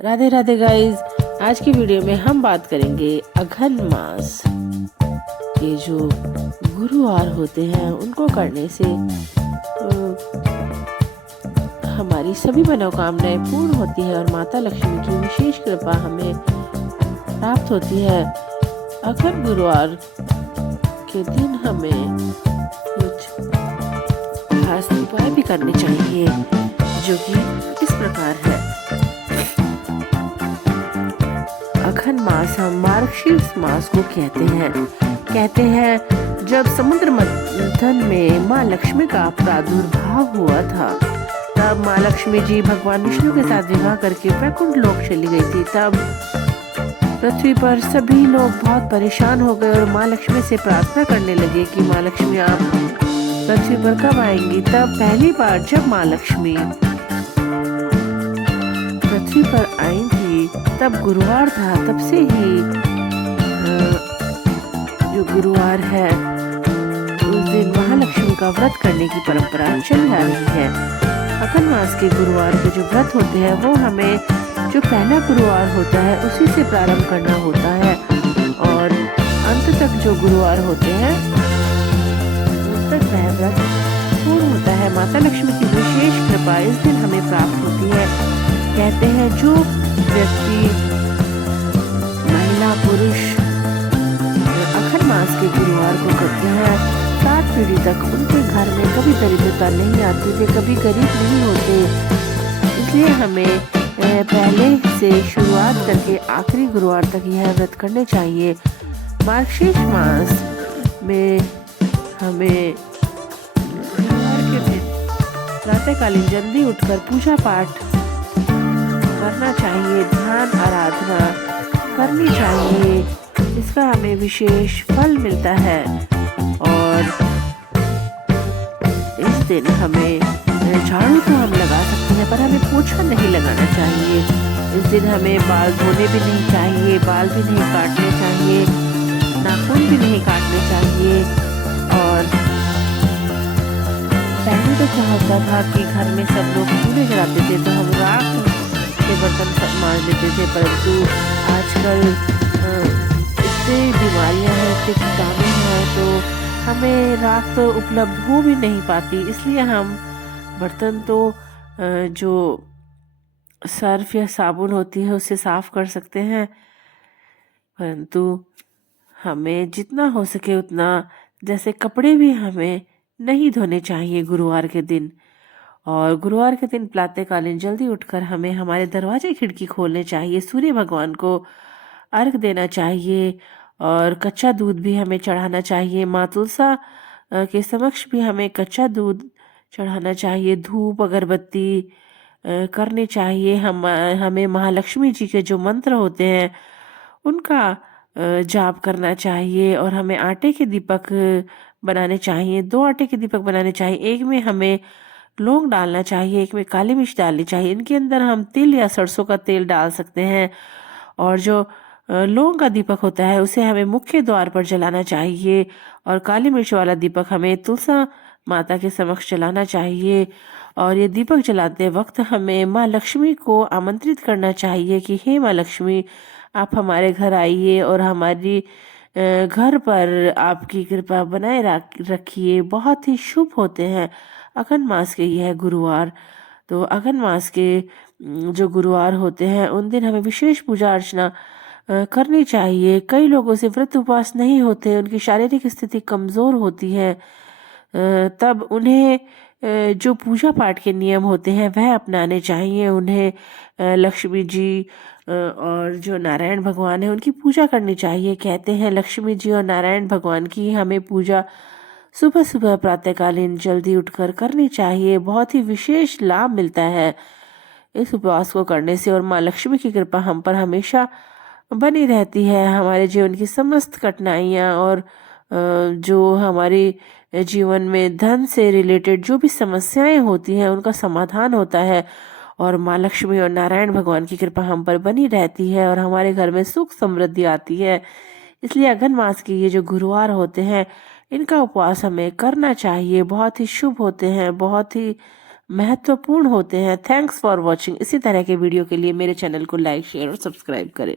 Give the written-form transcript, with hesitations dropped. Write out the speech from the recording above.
Radhe Radhe guys. आज की video में हम बात करेंगे अघन मास। ये जो गुरुवार होते हैं उनको करने से हमारी सभी मनोकामनाएं पूर्ण होती है और माता लक्ष्मी की विशेष कृपा हमें प्राप्त होती है। अघन गुरुवार के दिन हमें कुछ खास उपाय भी करने चाहिए, जो कि इस प्रकार है। अघन मास हम मार्गशीर्ष मास को कहते हैं जब समुद्र मंथन में माँ लक्ष्मी का प्रादुर्भाव हुआ था। तब माँ लक्ष्मी जी भगवान विष्णु के साथ विवाह करके वैकुंठ लोक चली गई थी। तब पृथ्वी पर सभी लोग बहुत परेशान हो गए और माँ लक्ष्मी से प्रार्थना करने लगे कि माँ लक्ष्मी आप पृथ्वी पर कब आएंगी। तब पहली बार जब माँ लक्ष्मी पृथ्वी पर आई थी तब गुरुवार था। तब से ही जो गुरुवार है उस दिन महालक्ष्मी का व्रत करने की परंपरा चल रही है। अघन मास के गुरुवार के जो व्रत होते हैं वो हमें जो पहला गुरुवार होता है उसी से प्रारंभ करना होता है और अंत तक जो गुरुवार होते हैं उस तक वह व्रत पूर्ण होता है। माता लक्ष्मी की विशेष कृपा इस दिन हमें प्राप्त होती है। कहते हैं जो व्यक्ति महिला पुरुष अघन मास के गुरुवार को करते हैं 7 पीढ़ी तक उनके घर में कभी दरिद्रता नहीं आती, वे कभी गरीब नहीं होते। इसलिए हमें पहले से शुरुआत करके आखिरी गुरुवार तक यह व्रत करने चाहिए। मार्गशीर्ष मास में हमें गुरुवार के दिन प्रातःकालीन जल्दी उठकर पूजा पाठ करना चाहिए, ध्यान आराधना करनी चाहिए। इसका हमें विशेष फल मिलता है। और इस दिन हमें झाड़ू तो हम लगा सकते हैं पर हमें पोछा नहीं लगाना चाहिए। इस दिन हमें बाल धोने भी नहीं चाहिए, बाल भी नहीं काटने चाहिए, नाखून भी नहीं काटने चाहिए। और पहले तो क्या होता था कि घर में सब लोग चूल्हे जलाते थे तो हम राख के बर्तन मांज लेते थे, परंतु आजकल इतनी बीमारियां हैं, इतने कीटाणु हैं तो हमें राख तो उपलब्ध हो भी नहीं पाती। इसलिए हम बर्तन तो जो सर्फ या साबुन होती है उससे साफ कर सकते हैं, परंतु हमें जितना हो सके उतना, जैसे कपड़े भी हमें नहीं धोने चाहिए गुरुवार के दिन। और गुरुवार के दिन प्रातःकालीन जल्दी उठकर हमें हमारे दरवाजे खिड़की खोलने चाहिए, सूर्य भगवान को अर्घ देना चाहिए और कच्चा दूध भी हमें चढ़ाना चाहिए। माँ तुलसा के समक्ष भी हमें कच्चा दूध चढ़ाना चाहिए, धूप अगरबत्ती करनी चाहिए। हमें महालक्ष्मी जी के जो मंत्र होते हैं उनका जाप करना चाहिए और हमें आटे के दीपक बनाने चाहिए। 2 आटे के दीपक बनाने चाहिए, एक में हमें लौंग डालना चाहिए, एक में काली मिर्च डालनी चाहिए। इनके अंदर हम तिल या सरसों का तेल डाल सकते हैं। और जो लौंग का दीपक होता है उसे हमें मुख्य द्वार पर जलाना चाहिए और काली मिर्च वाला दीपक हमें तुलसा माता के समक्ष जलाना चाहिए। और ये दीपक जलाते वक्त हमें माँ लक्ष्मी को आमंत्रित करना चाहिए कि हे माँ लक्ष्मी, आप हमारे घर आइए और हमारी घर पर आपकी कृपा बनाए रखिए। बहुत ही शुभ होते हैं अघन मास के यह गुरुवार। तो अघन मास के जो गुरुवार होते हैं उन दिन हमें विशेष पूजा अर्चना करनी चाहिए। कई लोगों से व्रत उपवास नहीं होते, उनकी शारीरिक स्थिति कमजोर होती है, तब उन्हें जो पूजा पाठ के नियम होते हैं वह अपनाने चाहिए। उन्हें लक्ष्मी जी और जो नारायण भगवान है उनकी पूजा करनी चाहिए। कहते हैं लक्ष्मी जी और नारायण भगवान की हमें पूजा सुबह सुबह प्रातःकालीन जल्दी उठकर करनी चाहिए। बहुत ही विशेष लाभ मिलता है इस उपवास को करने से और माँ लक्ष्मी की कृपा हम पर हमेशा बनी रहती है। हमारे जीवन की समस्त कठिनाइयाँ और जो हमारे जीवन में धन से रिलेटेड जो भी समस्याएं होती हैं उनका समाधान होता है और माँ लक्ष्मी और नारायण भगवान की कृपा हम पर बनी रहती है और हमारे घर में सुख समृद्धि आती है। इसलिए अघन मास के ये जो गुरुवार होते हैं इनका उपवास हमें करना चाहिए। बहुत ही शुभ होते हैं, बहुत ही महत्वपूर्ण होते हैं। Thanks for watching. इसी तरह के वीडियो के लिए मेरे चैनल को लाइक शेयर और सब्सक्राइब करें।